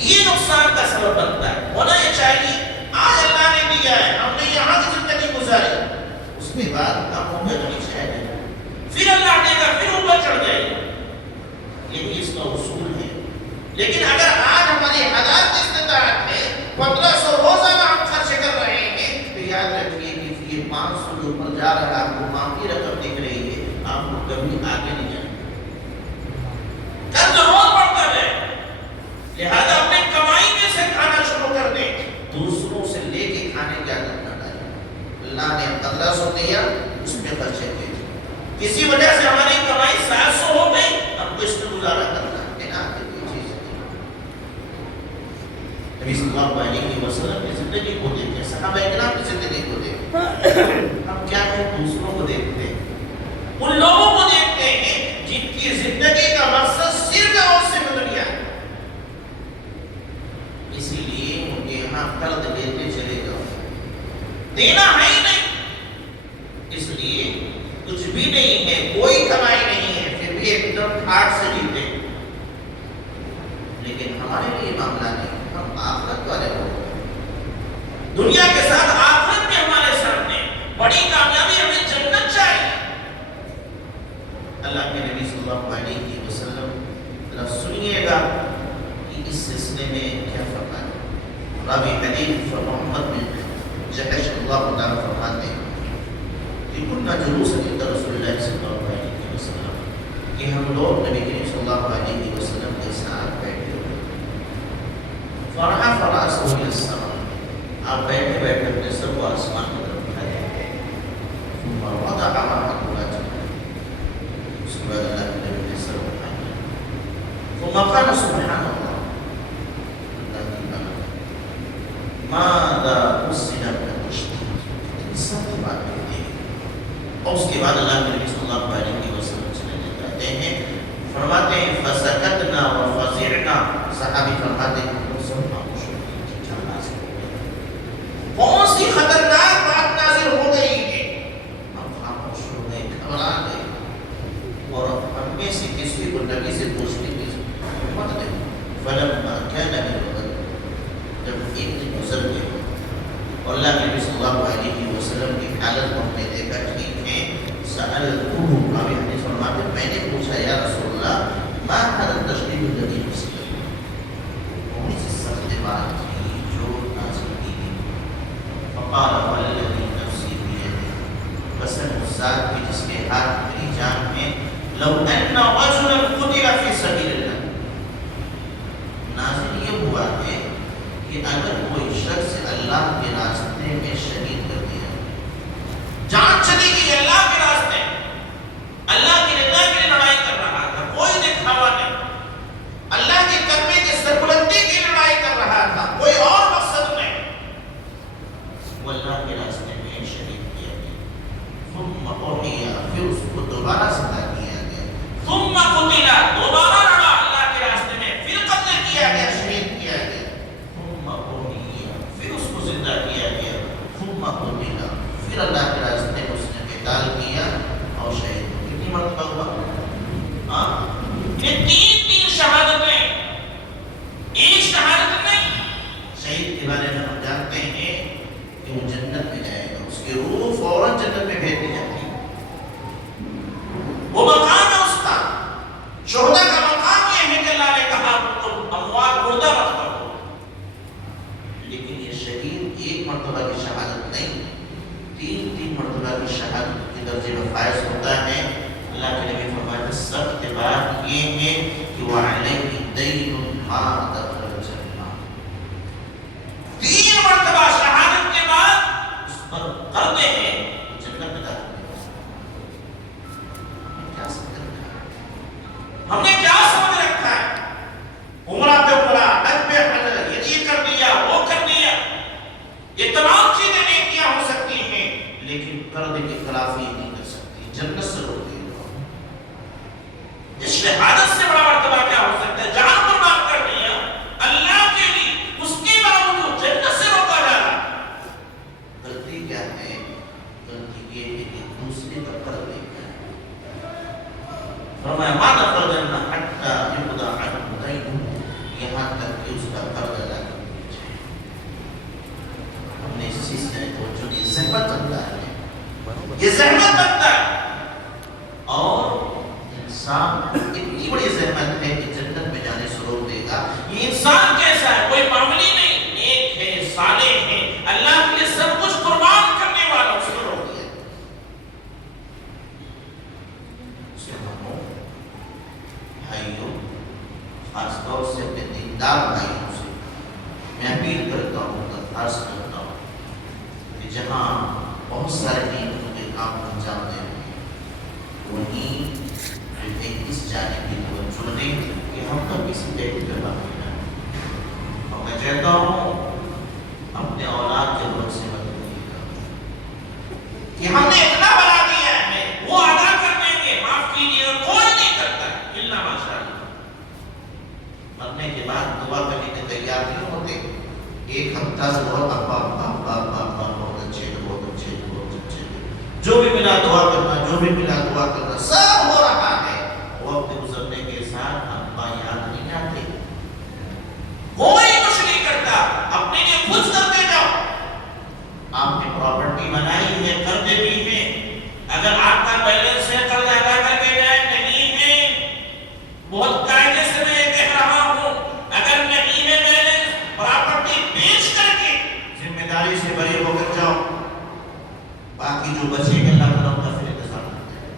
یہ نقصان کا سبب بنتا ہے۔ ہونا یہ چاہیے آج اللہ نے دیا ہے، ہم نے یہاں کی زندگی گزاری، اس کے بعد ہم اوپر نہیں چاہیے، پھر اللہ دے گا، پھر اوپر چڑھ جائے گا، یہی اس کا اصول ہے۔ لیکن اگر آج ہماری ہزار کی استطاعت ہے، 1500 روزانہ ہم خرچ کر رہے ہیں، تو یاد رکھیے کہ یہ 500 کے اوپر جا رہا ہے، آپ کو معافی رقم دکھ رہی ہے، آپ کو کبھی آگے نہیں جانا، قرض روز بڑھتا ہے۔ لہذا اپنے کمائی میں سے کھانا شروع کر دیں، دوسروں سے لے کے کھانے کی عادت نہ ڈالیں۔ اللہ نے 1500 دیا، اس میں خرچے دے، کسی وجہ سے ہماری کمائی 700 ہو گئی، ہم کو اس میں گزارا کرنا ہے نا، کوئی چیز نہیں۔ نبی صلی اللہ علیہ وسلم کی زندگی کو دیکھیں، صحابہ کرام کی زندگی کو دیکھیں، ہم کیا ہے دوسروں کو دیکھتے ہیں، ان لوگوں کو دیکھتے ہیں جن کی زندگی کا مقصد صرف اور صرف دنیا ہے، اسی لیے ان کے یہاں قرض لیتے چلے جاؤ، دینا ہے ہی نہیں، اس لیے کچھ بھی نہیں ہے، کوئی کمائی نہیں ہے، پھر بھی ایک دم ہارٹ سے جیتے ہیں۔ لیکن ہمارے لیے معاملہ نہیں، ہم آخرت والے لوگ ہیں، دنیا کے ساتھ آخرت میں ہمارے سامنے بڑی کامیابی، ہمیں جنت چاہیے۔ اللہ کے نبی صلی اللہ علیہ وسلم ذرا سنیے گا کہ اس سلسلے میں کیا فرمایا۔ راوی حدیث محمد بن جحش اللہ تعالیٰ فرماتے ہیں کہ کننا جلوسا عند رسول اللہ صلی اللہ علیہ وسلم، کہ ہم لوگ نبی کریم صلی اللہ علیہ وسلم کے ساتھ بیٹھے ہوئے، فرحف رأسه إلى السماء، آپ بیٹھے بیٹھے اپنے سر کو آسمان کی طرف اٹھائے، ثم وضع معه رجلا، اس کے بعد اللہ کے نبی نے سر اٹھایا، ثم قال سبحان اللہ، اللہ کی بات، ماذا أرسل من المشركين، سب کی بات کہتے ہیں، اور اس کے بعد اللہ کے نبی صلی اللہ علیہ وسلم چلے جاتے ہیں، فرماتے ہیں فسکتنا وفزعنا، صحابی فرماتے ہیں کون سی خطرناک بات نازل ہو گئی ہے، ہم خاموش ہو گئے، گھبرا گئے، اور ہم میں سے کسی کو نبی سے پوچھنے کی ہمت نہیں۔ فلما كان الغد، جب ایک دن گزر گئے اور اللہ کے نبی صلی اللہ علیہ وسلم کی حالت کو ہم نے دیکھا ٹھیک ہے، سألته، راوی حدیث فرماتے ہیں میں نے پوچھا یا رسول اللہ ما هذا التشديد الذي نزل، کون سی سخت بات تھی جو نازل کی گئی؟ فقال والذی نفسی بیدہ، قسم اس ذات کی جس کے ہاتھ میری جان ہے، لو ان رجلا قتل فی سبیل اللہ، نازل یہ ہوا ہے کہ اگر کوئی شخص اللہ کے راستے میں شہید کر دیا، جان چلی گئی اللہ کے راستے، اللہ کی رضا کے لیے لڑائی کر رہا تھا، کوئی دکھاوا نہیں، اللہ کے کلمے کی سربلندی کی لڑائی کر رہا تھا، کوئی اور مقصد نہیں، وہ اللہ کے راستے میں شہید کیا گیا، ثم احیا، پھر اس کو دوبارہ زندہ کیا ثم قتل دوبارہ لڑا اللہ کے راستے میں، پھر قتل کیا گیا، شہید کیا گیا، ثم احیی پھر اس کو زندہ کیا گیا، ثم قتل پھر اللہ کے راستے میں اس نے قتال کیا اور شہید ہو۔ کتنی مرتبہ ہوا؟ یہ تین شہادتیں، ایک شہادت نہیں۔ شہید کے بارے میں ہم جانتے ہیں کہ وہ جنت میں جائے گا، اس کی روح فوراً جنت میں بھیج دی جاتی ہے، وہ مقام ہے اس کا۔ شہداء کا مقام یہ ہے کہ اللہ نے کہا اموات مردہ مت کرو، لیکن یہ شہید ایک مرتبہ کی شہادت نہیں، تین مرتبہ کی شہادت کے درجے میں فائز ہوتا ہے۔ اللہ کے نبی فرمایا سخت بات یہ ہے کہ وعلیہ دین ما دخل الجنہ، تین مرتبہ شہادت کے بعد اس پر قرضے ہیں جنت میں داخل۔ ہم نے کیا سمجھ رکھا ہے؟ عمرہ پہ عمرہ، حج پہ حج، یہ کر دیا وہ کر دیا، یہ تمام چیزیں نیکیاں ہو سکتی ہیں لیکن قرض کی خلافی نہیں کر سکتی، جنت سے روک دی۔ اس شہادت سے بڑا مرتبہ کیا ہو سکتا ہے؟ جان قربان کر دیا اللہ کے لیے، اس کے باوجود جنت سے روکا جا رہا۔ غلطی کیا ہے؟ غلطی یہ ہے کہ دوسرے کا قرض لینا ہے۔ فرمایا ما دخل الجنہ حتی یقضی عنہ دینہ، یہاں تک کہ اس کا قرض ادا کر دیا جائے۔ ہم نے اس چیز سے توجہ دی، زحمت بنتا ہے، یہ زحمت بنتا ہے، اور انسان اتنی بڑی زحمت ہے کہ جنت میں جانے سے روک دے گا۔ یہ انسان کیسا ہے؟ کوئی معمولی نہیں، نیک ہے، صالح ہے، اللہ کے لیے سب کچھ قربان کرنے والا، اس کو روک دیا۔ مسلمانوں، بھائیوں، خاص طور سے اپنے دیندار بھائیوں سے میں اپیل کرتا ہوں، درخواست کرتا ہوں کہ جہاں بہت سارے نیکیوں کے کام انجام دے رہے ہیں، وہیں اس جانب کی توجہ دیں کہ ہم تو کسی دیکھ کر باقی نہ ہیں۔ اور میں کہتا ہوں اپنے اولاد کے لوگ سے مت کیجیے گا کہ ہم نے اتنا بنا دیا ہے، وہ ادا کر دیں گے، معاف کیجیے گا، کوئی نہیں کرتا الا ماشاء اللہ۔ مرنے کے بعد دعا کرنے کے تیار نہیں ہوتے، ایک ہفتہ سے بہت بہت اچھے بہت اچھے بہت اچھے، جو بھی ملا دعا کرنا، جو بھی ملا دعا کرنا، سب ہو رہا ہے۔ وقت گزرنے کے ساتھ ابا یاد نہیں آتے، کوئی کچھ نہیں کرتا، اپنے لیے خود کرتے جاؤ۔ آپ نے پراپرٹی بنائی ہے، قرضے بھی ہیں، اگر آپ کا بیلنس ہے قرض ادا کر کے جائے، نہیں ہے، بہت قاعدے سے میں یہ کہہ رہا ہوں، اگر نہیں ہے بیلنس، پراپرٹی بیچ کر کے ذمہ داری سے بری ہو کر جاؤ، باقی جو بچے گا اللہ تعالیٰ کا پھر انتظام کرتے ہیں،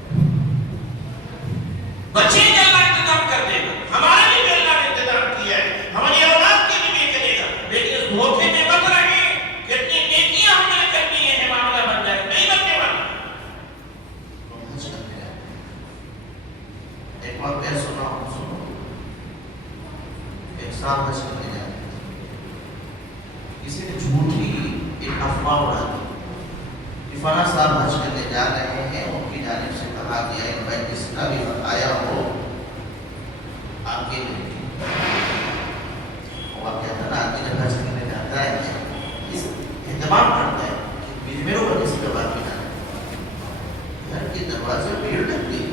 بچے گا اللہ انتظام کر دے گا، ہمارے لیے اللہ نے انتظام کیا ہے، ہماری اولاد کے لیے بھی کرے گا، لیکن اس دھوکے میں مت رہے کتنی نیکیاں ہم نے کرنی ہے، معاملہ بن جائے، نہیں بننے والا۔ ایک بار میں سنا ہوں، سنو، ایک صاحب حج کرنے جا رہے تھے، کسی نے جھوٹی ایک افواہ اڑا دی کہ فلاں صاحب حج کرنے جا رہے ہیں، ان کی جانب سے کہا گیا ہے بھائی جس کا بھی آیا ہو آگے نہیں، وہ آپ کہتا نا آگے جب حج کرنے جاتا ہے اس اہتمام کرتا ہے کہ میرے اوپر کسی کا بات بھی نہ گھر کے دروازے بھیڑ لگ گئی،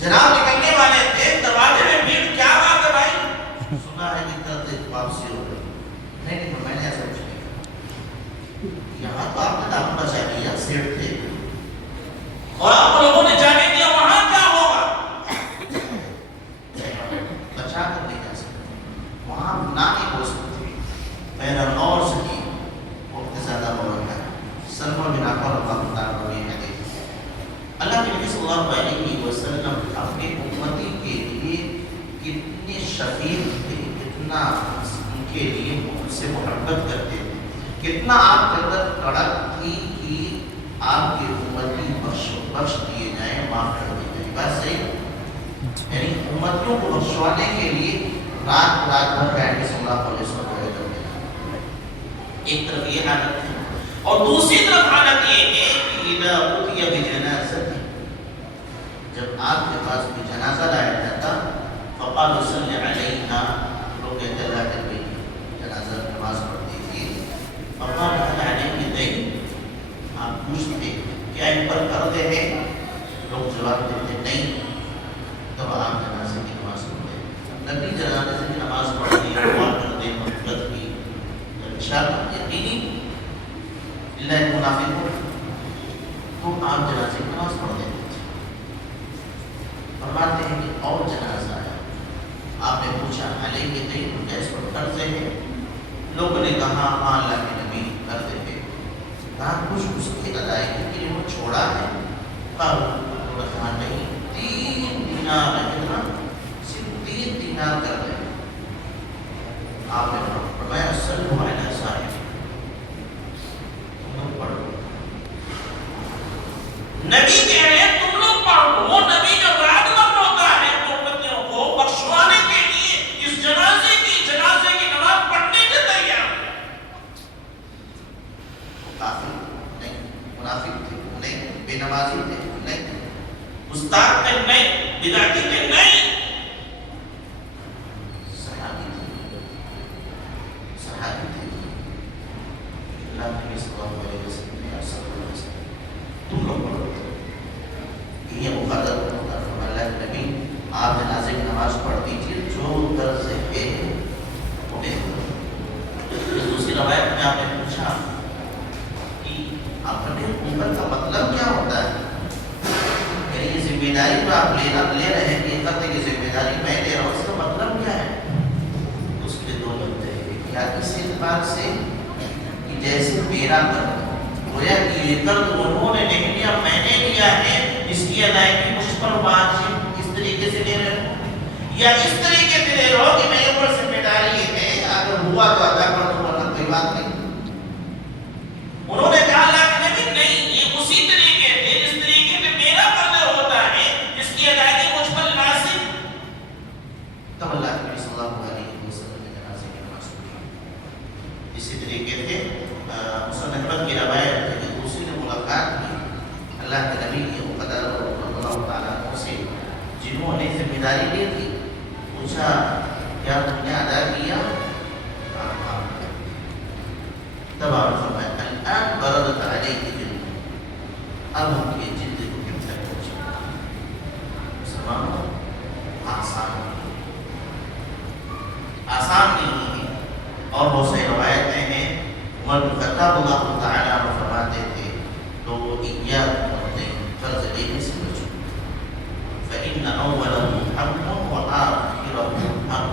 جناب نکلنے والے تھے، دروازے میں بھیڑ، کیا بات ہے بھائی؟ سنا ہے کہ طرف واپسی ہو گئی، نہیں میں نے ایسا کچھ نہیں کہا، یہاں تو آپ نے دامن بچا لیا، سیٹ تھے اور آپ لوگوں نے جانے دیا، وہاں کیا ہوگا؟ بچا کر نہیں جا سکتے، وہاں نہ نہیں ہو سکتے، بہرحال اور سکی وقت زیادہ ہو رہا ہے، سلمہ بن عقبہ رضی اللہ عنہ نے حدیث، اللہ کے نبی صلی اللہ علیہ وسلم اپنی امتی کے لیے کتنے شفیق تھے، کتنا ان کے لیے ان سے محبت کرتے تھے، کتنا آپ کے اندر کڑک تھی کہ آپ کے امتی بخش دیے جائیں، معاف کر دیے جائیں، بات صحیح، یعنی امتیوں کو بخشوانے کے لیے رات بھر بیٹھ کے صلی اللہ علیہ وسلم کرتے ہیں۔ ایک طرف یہ حالت ہے اور دوسری طرف حالت یہ ہے کہ اذا اتی بجنازہ، جب آپ کے پاس کوئی جنازہ لایا جاتا فقال صلی علیہ، لوگ کہتے اللہ کے نبی جنازہ نماز پڑھتی تھی، فقال حل علیہ دین، آپ پوچھتے کیا ان پر قرض ہے؟ لوگ جواب دیتے نہیں، تب آپ جنازے کی نماز پڑھتے۔ نبی جنازے کی نماز پڑھتی ہے، دعا کرتے مغفرت کی، انشاءاللہ یقینی اللہ منافق ہو تو آپ جنازے کی نماز پڑھ دیتے تھے۔ فرماتے ہیں کہ اور جنازہ آیا، آپ نے پوچھا علیہ کے دین، کیا اس پر قرضے ہیں؟ لوگوں نے کہا ہاں اللہ کے نبی قرضے ہیں۔ کہا کچھ اس کی ادائیگی کے لیے وہ چھوڑا ہے؟ کہا نہیں، 3 دینار ہے، کتنا؟ صرف 3 دینار کر دیں۔ آپ نے فرمایا صلوا علی صاحب، تم لوگ پڑھو۔ نبی کہہ رہے ہیں تم لوگ پڑھو، وہ نبی جو رات وقت ہوتا ہے امتیوں کو بخشوانے کے لیے اس جنازے کی نماز پڑھنے کے تیار ہے۔ کافر نہیں، منافق تھے نہیں، بے نمازی تھے نہیں، استاد تھے نہیں، بدعتی تھے نہیں، صحابی تھے، صحابی تھے۔ اللہ کے صلی اللہ علیہ وسلم تم لوگ پڑھو، یہ مقرر ہوتا ہے۔ اللہ کے نبی آپ جنازے کی نماز پڑھ دیجیے، جو قرض ہے وہ دے دو۔ دوسری روایت میں آپ نے پوچھا کہ اپنے امت کا مطلب کیا ہوتا ہے؟ یعنی یہ ذمہ داری جو آپ لے رہے ہیں کہ قرض کی ذمہ داری میں لے رہا ہوں، اس کا مطلب کیا ہے؟ اس کے 2 لفظ ہیں، کیا اس اعتبار سے کہ جیسے میرا قرض گویا کہ یہ قرض انہوں نے نہیں لیا، میں نے لیا ہے، اس کی ادائیگی مجھ پر واجب، اس طریقے سے لے رہے ہو، یا اس طریقے سے لے رہے ہو کہ میرے اوپر ذمہ داری ہے، اگر ہوا تو ادا کر دو ورنہ کوئی بات نہیں۔ انہوں نے کہا اللہ کے نبی نہیں، یہ اسی طریقے سے جس طریقے سے میرا قرض ہوتا ہے، جس کی ادائیگی مجھ پر لازم۔ تب اللہ کے نبی صلی اللہ علیہ وسلم نے جنازے کی نماز پڑھی۔ اسی طریقے سے مسلم احمد کی روایت ہے کہ دوسری نے ملاقات کی اللہ کے نبی کے مقدر اللہ تعالیٰ عنہ سے، جنہوں نے ذمہ داری لی تھی، پوچھا کیا تم نے ادا کیا؟ تب آپ نے فرمایا الآن بردت علیک جلد، اب ان کی جلد کو کمتر پہنچا۔ مسلمانوں آسان نہیں ہے، اور بہت سی روایتیں ہیں عمر بن خطاب اللہ تعالیٰ عنہ فرماتے تھے تو ایاکم والدین، قرض لینے سے بچو، فإن أوله حق وآخره حق،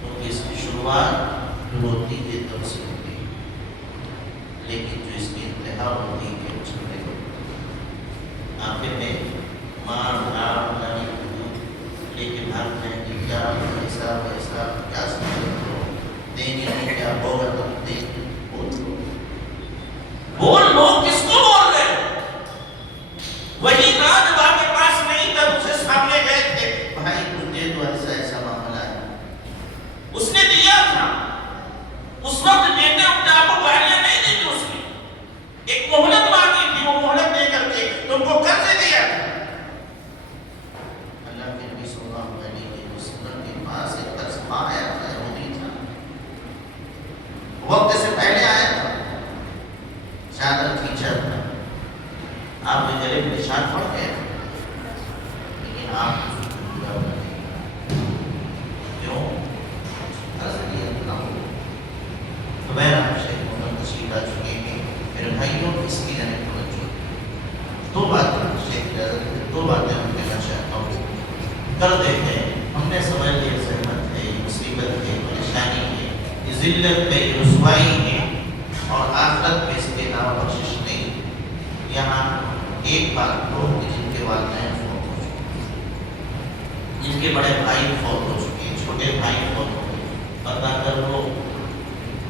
کیونکہ اس کی شروعات جو ہوتی ہے تب سے ہوتی ہے، لیکن جو اس کی انتہا ہوتی ہے اس میں نہیں ہوتی۔ آخر میں مار دھاڑ لڑائی لیکن ہر میں کہ کیا ایسا ویسا کیا سمجھتے ہو، دینی میں کیا ہوگا تم دیں، بول لو، کس کو بول رہے ہو؟ وہی رات جو آپ کے پاس نہیں تھا، اسے سامنے گئے تھے، بھائی مجھے تو ایسا معاملہ ہے، اس نے دیا تھا، اس وقت دیتے وقت آپ کو گالیاں نہیں دی تھی، اس نے ایک مہلت مانگی تھی، وہ مہلت دے کر کے تم کو قرض دیا تھا۔ اللہ کے نبی صلی اللہ علیہ وسلم کے پاس ایک قرض آیا تھا، یہودی تھا، وقت سے پہلے آیا تھا، چادر کھینچا تھا، آپ کے گلے میں نشان پڑ گئے، لیکن آپ کیوں قرض لیا تھا؟ تو بہرحال شیخ محمد تشریف لا چکے ہیں، میرے بھائیوں اس کی جانب توجہ، 2 باتیں شیخ اجازت، 2 باتیں ہم کہنا چاہتا ہوں۔ قرض ہے، ہم نے سمجھ لیا زحمت ہے، یہ مصیبت ہے، پریشانی ہے، یہ ذلت ہے، یہ رسوائی ہے، اور آخرت میں اس کے علاوہ بخشش نہیں۔ یہاں ایک بات لوگ جن کے والدین فوت ہو چکے، جن کے بڑے بھائی فوت ہو چکے ہیں، چھوٹے بھائی فوت ہو گئے، پتہ کر لو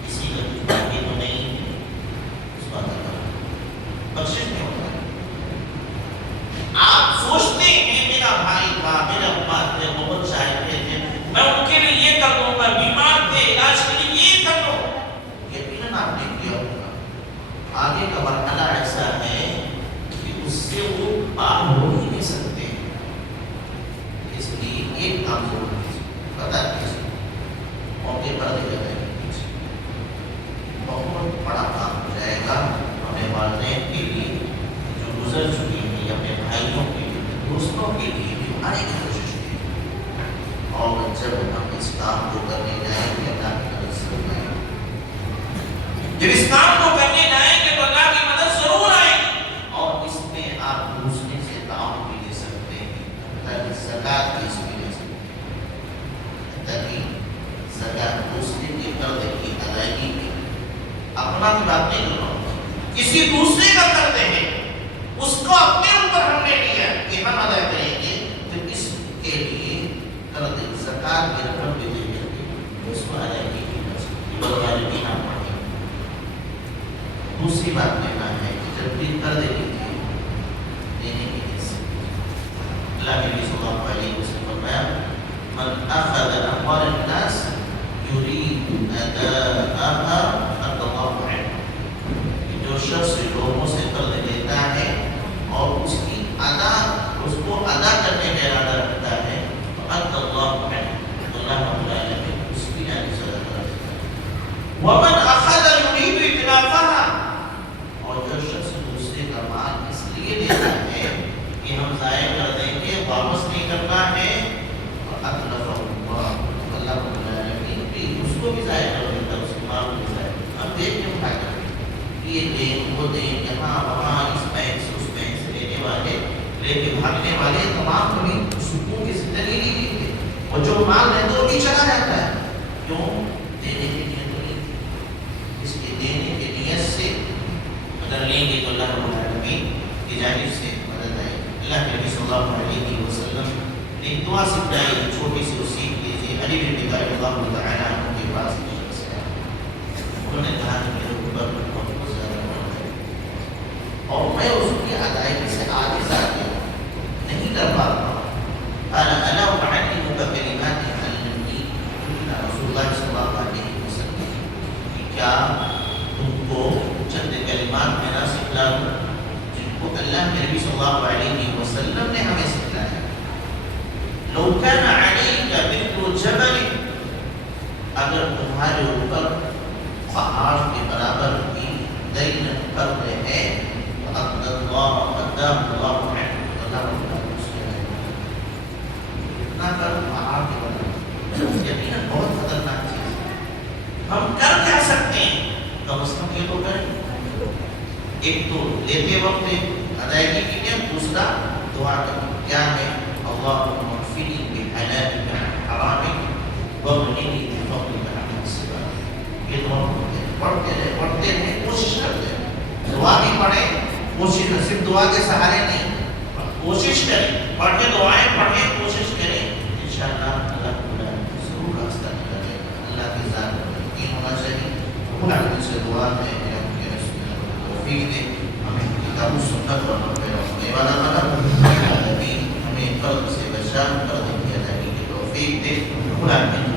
کسی کا کچھ باقی تو نہیں ہے، اس بات کا بخشش نہیں ہوتا ہے۔ آپ سوچتے ہیں میرا بھائی تھا، میرے ابا تھے، بہت چاہتے تھے، میں ان کے لیے یہ کر دوں گا، بیمار تھے، علاج کے لیے یہ کر دوں، یقیناً آپ نے کیا ہوگا۔ آگے کا مرحلہ ایسا ہے کہ اس سے وہ پار ہو ہی نہیں سکتے، ایک کام ضرور بتا دیجیے موقع پر دے جائے بہت بڑا کام ہو جائے گا ہمیں والدین کے لیے جو گزر چکی ہیں یا اپنے بھائیوں کے لیے دوستوں کے لیے بھی آنے کی کوشش کی اور جب ہم اس کام کو کرنے جائیں گے اللہ کی مدد سے ہوگا جب اس کام کو کرنے جائیں گے تو اللہ کی مدد ضرور آئے گی اور اس میں آپ دوسرے سے تعاون بھی لے سکتے ہیں تاکہ زکات کی اس بھی لے سکتے ہیں تاکہ زکات دوسرے کے قرض کی ادائیگی کی اپنا کی بات نہیں کر رہا ہوں کسی دوسرے کا کرتے ہیں اس کو اپنے اوپر ہم نے لیا کہ ہم ادا کریں گے تو اس کے لیے قرض زکات کی رقم بھی دے گے اس کو ادائیگی کی جا سکتی ہے بغیر بھی نہ پڑے دوسری بات کہنا ہے کہ جب بھی قرض لیجیے دینے کی حیثیت اللہ کے نبی صلی اللہ علیہ وسلم فرمایا من اخذ اموال الناس يريد اداءها جو شخص لوگوں سے قرض لیتا ہے اور اس کی اس کو ادا کرنے کا ارادہ رکھتا ہے تو اللہ رب العالمین اس کی سزا کر دیتا ہے ومن اخذ يريد اتلافها اور جو شخص دوسرے کا مال اس لیے لیتا ہے کہ ہم ضائع کر دیں گے واپس نہیں کرنا ہے تو اللہ رب العالمین بھی اس کو بھی ضائع کر دیتا ہے اس کے مال کو ضائع اب دیکھ کے اٹھا کر یہ دین وہ دین یہاں وہاں اس بینک سے اس بینک سے لینے والے لے کے بھاگنے والے تمام کبھی سکون کی زندگی نہیں دیتے اور جو مال رہتا ہے وہ بھی چلا جاتا ہے کیوں دینے کی نیت نہیں تھی اس کے دینے کی نیت سے اگر لیں گے تو اللہ رب العالمین کی جانب سے مدد آئے اللہ کے نبی صلی اللہ علیہ وسلم نے ایک دعا سکھلائی چھوٹی سی سیکھ لیجیے علی بن طالب اللہ تعالیٰ عنہ کے پاس انہوں نے کہا کہ میرے اوپر اور میں اس کی ادائیگی سے آگے نہیں کر پاتا انا اعلمک بکلمات علمنی رسول اللہ صلی اللہ علیہ وسلم کہ کیا تم کو چند کلمات میں نہ سکھلا دوں جن کو اللہ کے نبی صلی اللہ علیہ وسلم نے ہمیں سکھلایا لو کان علیک مثل جبل اگر تمہارے اوپر پہاڑ کے برابر کی دین قرض ہے اللہ قدام اللہ اللہ اتنا کر پہاڑ کے برابر یقیناً بہت خطرناک چیز ہے ہم کر کیا سکتے ہیں کم از کم یہ تو کریں ایک تو لیتے وقت ادائیگی کی نیت دوسرا دعا کریں کیا ہے اللہم اغفرنی بحلالک عن حرامک واغننی بفضلک عمن سواک یہ دعا پڑھتے رہے کوشش کرتے ہیں دعا بھی پڑھیں کوشش صرف دعا کے سہارے نہیں کوشش کریں پڑھے دعائیں پڑھیں کوشش کریں انشاءاللہ اللہ ضرور راستہ نکالے اللہ کی ذات پر یقین ہونا چاہیے اللہ سے دعا ہے توفیق دے ہمیں کتاب و سنت پر عمل والا بنا ہمیں قلب سے بچا قرض کی ادائیگی کی توفیق دے اللہ